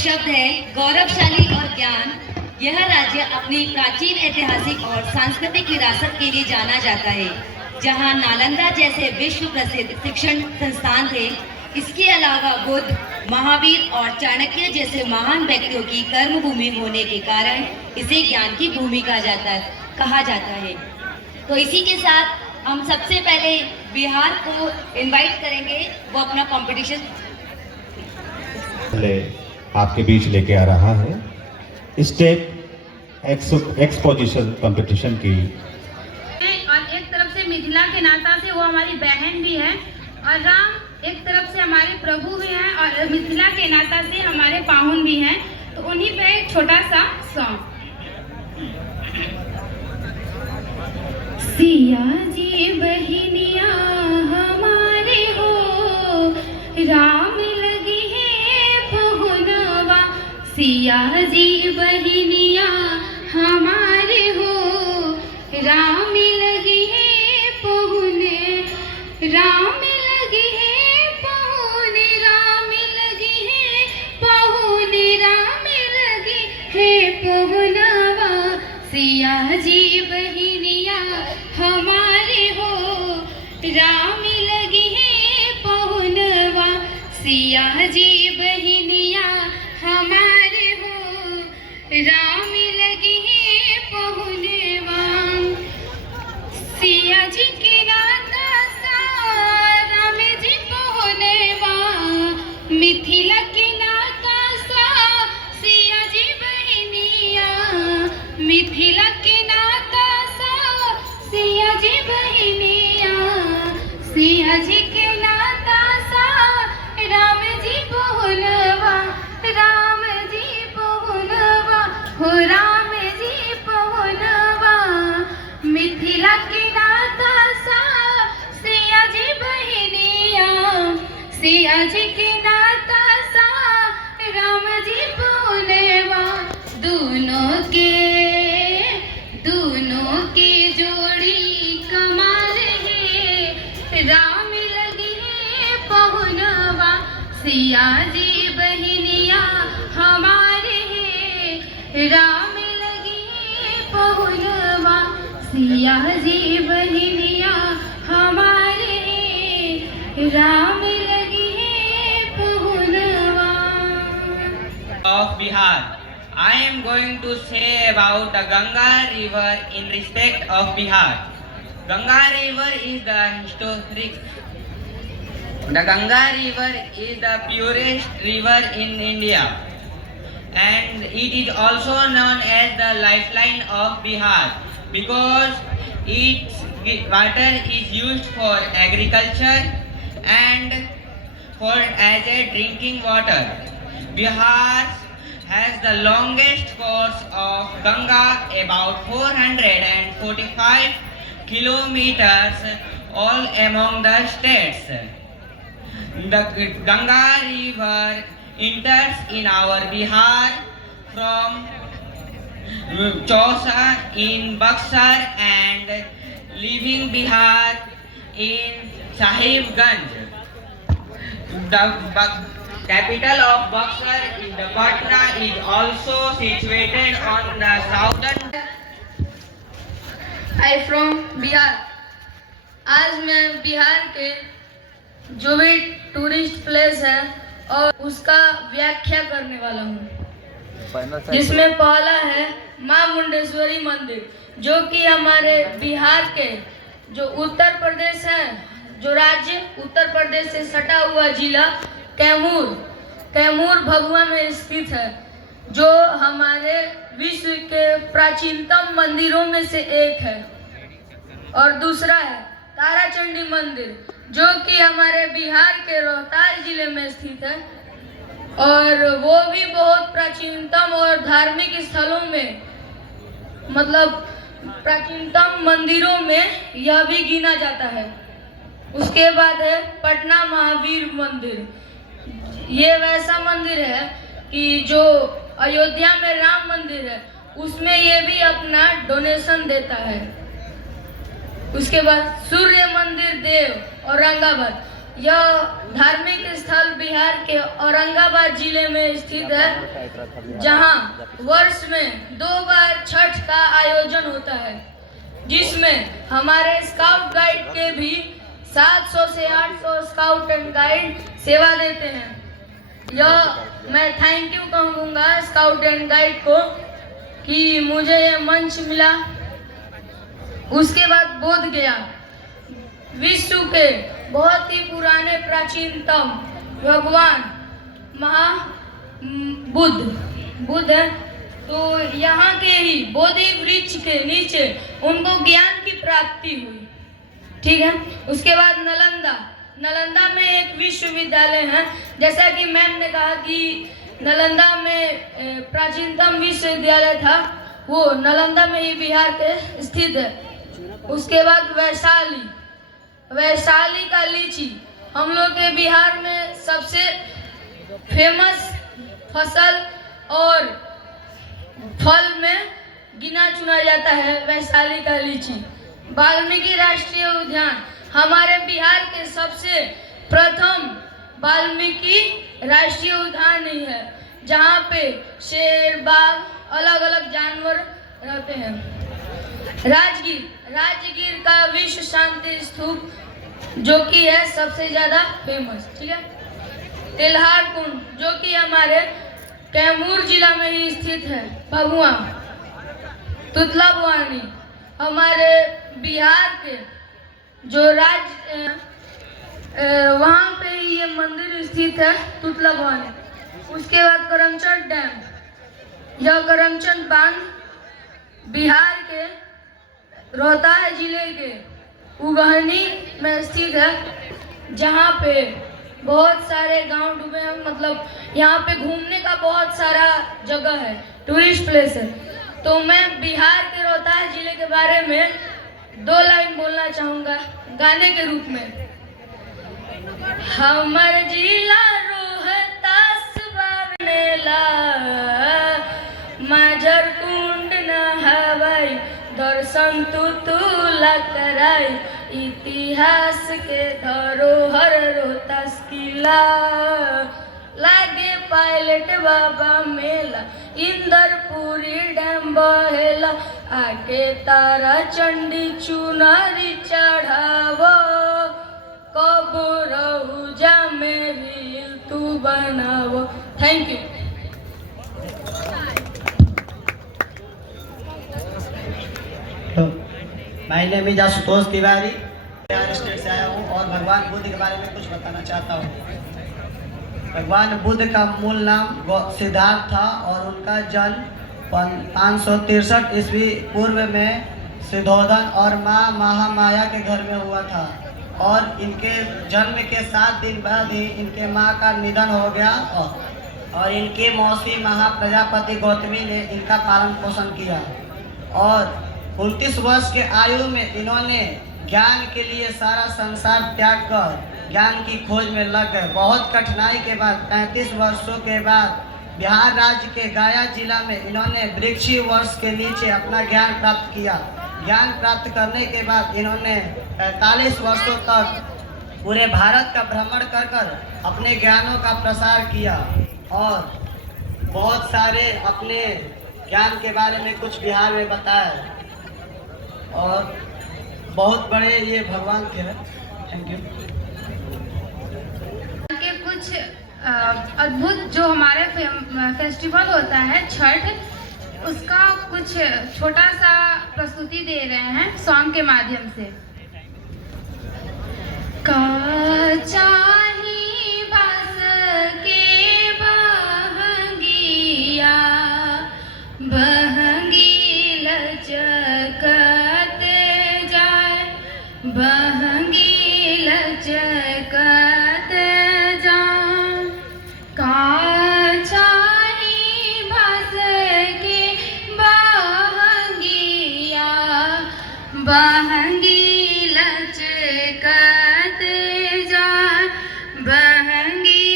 शब्द है गौरवशाली और ज्ञान। यह राज्य अपनी प्राचीन ऐतिहासिक और सांस्कृतिक विरासत के लिए जाना जाता है, जहां नालंदा जैसे विश्व प्रसिद्ध शिक्षण संस्थान थे। इसके अलावा बुद्ध, महावीर और चाणक्य जैसे महान व्यक्तियों की कर्मभूमि होने के कारण इसे ज्ञान की भूमि कहा जाता है। तो इसी के साथ हम सबसे पहले बिहार को इनवाइट करेंगे, वो अपना कंपटीशन आपके बीच लेके आ रहा है स्टेप एक्सपोजिशन कंपटीशन की। और एक तरफ से मिथिला के नाता से वो हमारी बहन भी है, और राम एक तरफ से हमारे प्रभु भी हैं, और मिथिला के नाता से हमारे पाहुन भी हैं। तो उन्हीं पे एक छोटा सा सॉन्ग। सिया जी बहिनिया हमारे हो, राम लगी है पहुनवा। सिया जी बहिनिया हमारे हो, राम लगी है पहुने। राम लगी है पहुने, राम लगी है पहुने, राम लगी है पहुनवा। सिया जी बहिनिया हमारे हो, राम लगी है पहुनवा। सिया जी बहिनिया हमारे हो, राम लगी है पहुनवा। सिया जी के नाता सा राम जी पहुनवा, मिथिला के नाता सा सिया जी बहिनिया। मिथिला के नाता सा सिया जी बहिनिया, सिया जी के नाता सा राम जी पहुनवा। राम जी पहुनवा हो, राम जी पहुनवा। मिथिला के नाता सा सिया जी बहिनिया, सिया जी के नाता सा राम जी पहुनवा। दोनों के जोड़ी कमाल है, राम लगी है पहुनवा। सिया जी बहिनिया हमारे हैं, राम लगी है पहुनवा। सिया जी बहिनिया हमारे हैं, राम लगी है पहुनवा। Of Bihar, I am going to say about the Ganga river in respect of Bihar. Ganga river is the historic. The Ganga river is the purest river in India, and it is also known as the lifeline of Bihar because its water is used for agriculture and for as a drinking water. Bihar has the longest course of Ganga, about 445 kilometers, all among the states. The Ganga river enters in our Bihar from Chausa in Buxar and leaving Bihar in Sahibganj. The capital of Buxar is the Patna, is also situated on the southern. I from Bihar. आज मैं बिहार के जो भी tourist place है और उसका व्याख्या करने वाला हूँ, जिसमें पहला है माँ मुंडेश्वरी मंदिर, जो कि हमारे बिहार के जो उत्तर प्रदेश है, जो राज्य उत्तर प्रदेश से सटा हुआ जिला कैमूर भभुआ में स्थित है, जो हमारे विश्व के प्राचीनतम मंदिरों में से एक है। और दूसरा है ताराचंडी मंदिर, जो कि हमारे बिहार के रोहतास जिले में स्थित है, और वो भी बहुत प्राचीनतम और धार्मिक स्थलों में, मतलब प्राचीनतम मंदिरों में यह भी गिना जाता है। उसके बाद है पटना महावीर मंदिर। ये वैसा मंदिर है कि जो अयोध्या में राम मंदिर है, उसमें ये भी अपना डोनेशन देता है। उसके बाद सूर्य मंदिर देव औरंगाबाद, यह धार्मिक स्थल बिहार के औरंगाबाद जिले में स्थित है, जहां वर्ष में 2 बार छठ का आयोजन होता है, जिसमें हमारे स्काउट गाइड के भी 700 से 800 स्काउट एंड गाइड सेवा देते हैं। यह मैं थैंक यू कहूँगा स्काउट एंड गाइड को कि मुझे यह मंच मिला। उसके बाद बोध गया विश्व के बहुत ही पुराने प्राचीनतम भगवान बुद्ध है, तो यहाँ के ही बोधि वृक्ष के नीचे उनको ज्ञान की प्राप्ति हुई। ठीक है। उसके बाद नालंदा में एक विश्वविद्यालय है। जैसा कि मैम ने कहा कि नालंदा में प्राचीनतम विश्वविद्यालय था, वो नालंदा में ही बिहार के स्थित है। उसके बाद वैशाली का लीची हम लोग के बिहार में सबसे फेमस फसल और फल में गिना चुना जाता है वैशाली का लीची। वाल्मीकि राष्ट्रीय उद्यान हमारे बिहार के सबसे प्रथम वाल्मीकि राष्ट्रीय उद्यान ही है, जहाँ पे शेर, बाघ, अलग अलग जानवर रहते हैं। राजगीर का विश्व शांति स्तूप जो कि है सबसे ज्यादा फेमस। ठीक है। तेल्हार कुंड जो कि हमारे कैमूर जिला में ही स्थित है। भगवा तुतला भवानी हमारे बिहार के जो वहाँ पे ही ये मंदिर स्थित है, तुतला भवानी। उसके बाद करमचट डैम, यह करमचट बांध बिहार के रोहतास जिले के उगहनी में स्थित है, जहाँ पे बहुत सारे गांव डूबे हैं। मतलब यहाँ पे घूमने का बहुत सारा जगह है, टूरिस्ट प्लेस है। तो मैं बिहार के रोहतास जिले के बारे में 2 लाइन बोलना चाहूँगा गाने के रूप में। हमर जिला रोहतास बावनेला, माजर कुंड नहावाई, दर्शन तुला कराई, इतिहास के धरोहर रोहतास किला, लागे पायलट बाबा मेला, इंदरपुरी डैम बहेला, आगे तारा चंडी चुनारी चढ़ावो, कब रहुजा में रील तू बनावो। Thank you. My name is Ashutosh Tiwari, Bihar state से आया हूँ और भगवान बुद्ध के बारे में कुछ बताना चाहता हूँ। भगवान बुद्ध का मूल नाम सिद्धार्थ था और उनका जन्म 563 ईस्वी पूर्व में सिद्धोधन और माँ महामाया के घर में हुआ था, और इनके जन्म के 7 दिन बाद ही इनके माँ का निधन हो गया और इनके मौसी महाप्रजापति गौतमी ने इनका पालन पोषण किया। और 29 वर्ष के आयु में इन्होंने ज्ञान के लिए सारा संसार त्याग कर ज्ञान की खोज में लग गए। बहुत कठिनाई के बाद 35 वर्षों के बाद बिहार राज्य के गया जिला में इन्होंने वृक्षी वृक्ष के नीचे अपना ज्ञान प्राप्त किया। ज्ञान प्राप्त करने के बाद इन्होंने 45 वर्षों तक पूरे भारत का भ्रमण कर अपने ज्ञानों का प्रसार किया और बहुत सारे अपने ज्ञान के बारे में कुछ बिहार में बताया और बहुत बड़े ये भगवान थे। Thank you. के कुछ अद्भुत जो हमारे फेस्टिवल होता है छठ, उसका कुछ छोटा सा प्रस्तुति दे रहे हैं सॉन्ग के माध्यम से। चाही बस के बहंगिया, बहंगी लचकत जाए, बहंगी लचकत जाए, चाही बस के बहंगिया, बहंगी लचकत जाए, बहंगी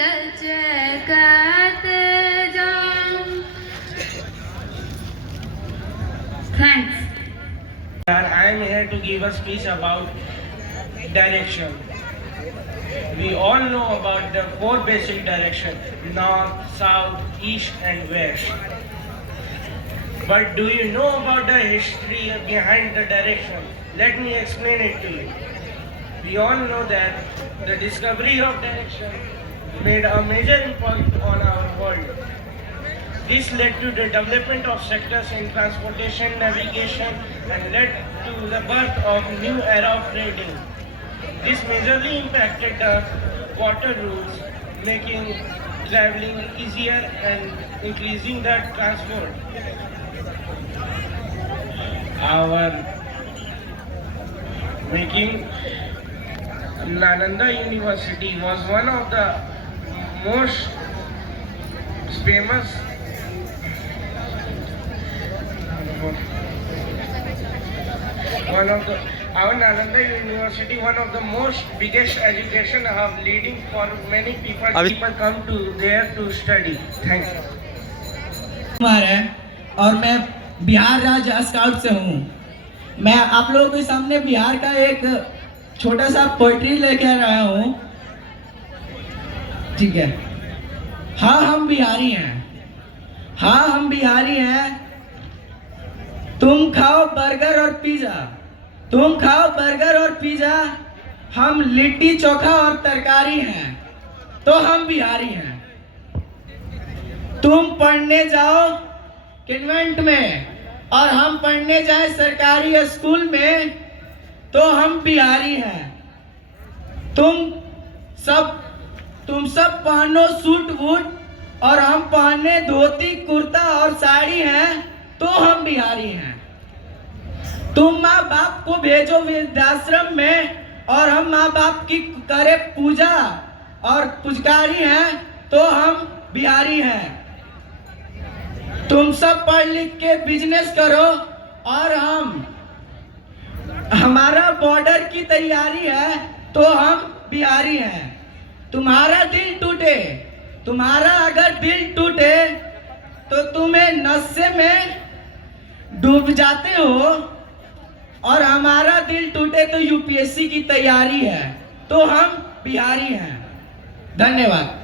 लचकत जाए। Thanks. I am here to give a speech about direction. We all know about the four basic directions: north, south, east and west. But do you know about the history behind the direction? Let me explain it to you. We all know that the discovery of direction made a major impact on our world. This led to the development of sectors in transportation, navigation, and led to the birth of new era of trading. This majorly impacted the water routes, making traveling easier and increasing the transport. Nalanda University was one of the most famous our Nalanda University, one of the most biggest education hub, leading for many people. People come to there to study. Thank you. Kumar है और मैं बिहार राज्य scout से हूँ। मैं आप लोगों के सामने बिहार का एक छोटा सा पोइट्री लेके आया हूँ। ठीक है। हाँ हम बिहारी हैं, हाँ हम बिहारी हैं। तुम खाओ बर्गर और पिज़्ज़ा, तुम खाओ बर्गर और पिज़्ज़ा, हम लिट्टी चोखा और तरकारी हैं, तो हम बिहारी हैं। तुम पढ़ने जाओ कन्वेंट में और हम पढ़ने जाए सरकारी स्कूल में, तो हम बिहारी हैं। तुम सब पहनो सूट बूट और हम पहने धोती कुर्ता और साड़ी हैं, तो हम बिहारी हैं। तुम माँ बाप को भेजो वृद्धाश्रम में और हम माँ बाप की करे पूजा और पुजकारी हैं, तो हम बिहारी हैं। तुम सब पढ़ लिख के बिजनेस करो और हमारा बॉर्डर की तैयारी है, तो हम बिहारी हैं। तुम्हारा दिल टूटे, तुम्हारा अगर दिल टूटे तो तुम्हें नशे में डूब जाते हो, और हमारा दिल टूटे तो यूपीएससी की तैयारी है, तो हम बिहारी हैं। धन्यवाद।